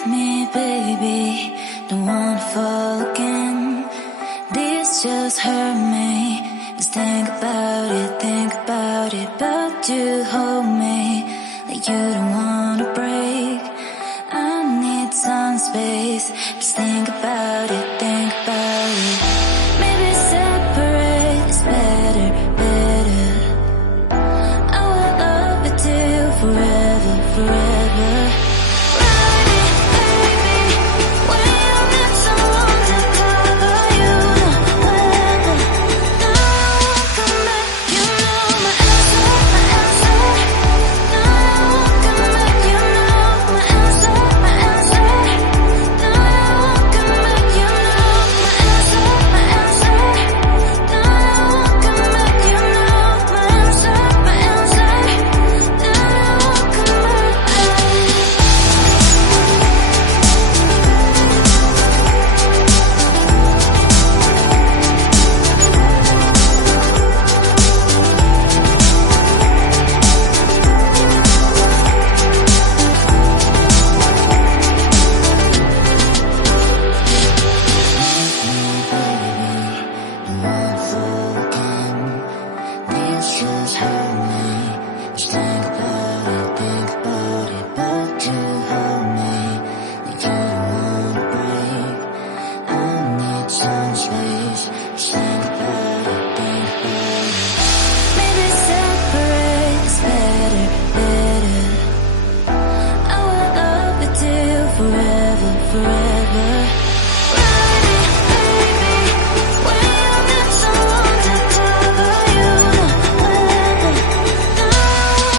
with me, baby. Don't wanna fall again. This just hurt me. Just think about it. But you hold me like you don't wanna break. I need some space. Just think about it.